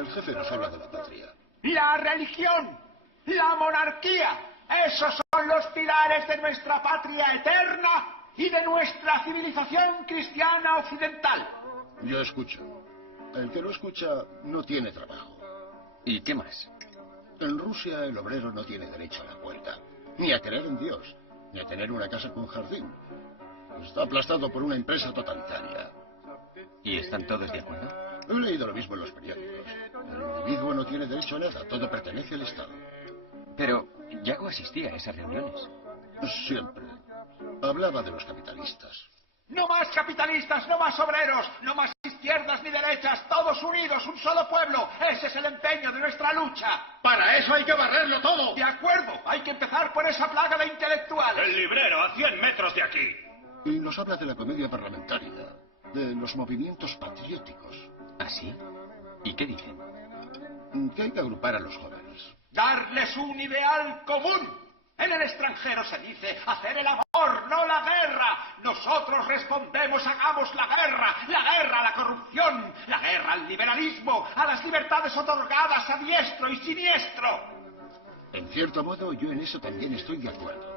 el jefe nos habla de la patria. La religión, la monarquía, esos son los pilares de nuestra patria eterna y de nuestra civilización cristiana occidental. Yo escucho. El que no escucha no tiene trabajo. ¿Y qué más? En Rusia el obrero no tiene derecho a la huelga, ni a creer en Dios, ni a tener una casa con jardín. Está aplastado por una empresa totalitaria. ¿Y están todos de acuerdo? He leído lo mismo en los periódicos. El individuo no tiene derecho a nada, todo pertenece al Estado. Pero Yago asistía a esas reuniones. Siempre. Hablaba de los capitalistas. No más capitalistas, no más obreros, no más izquierdas ni derechas, todos unidos, un solo pueblo. Ese es el empeño de nuestra lucha. Para eso hay que barrerlo todo. De acuerdo, hay que empezar por esa plaga de intelectuales. El librero a 100 metros de aquí. Y nos habla de la comedia parlamentaria, de los movimientos patrióticos. ¿Ah, sí? ¿Y qué dicen? Que hay que agrupar a los jóvenes. Darles un ideal común. En el extranjero se dice hacer el amor, no la guerra. Nosotros respondemos, hagamos la guerra a la corrupción, la guerra al liberalismo, a las libertades otorgadas a diestro y siniestro. En cierto modo, yo en eso también estoy de acuerdo.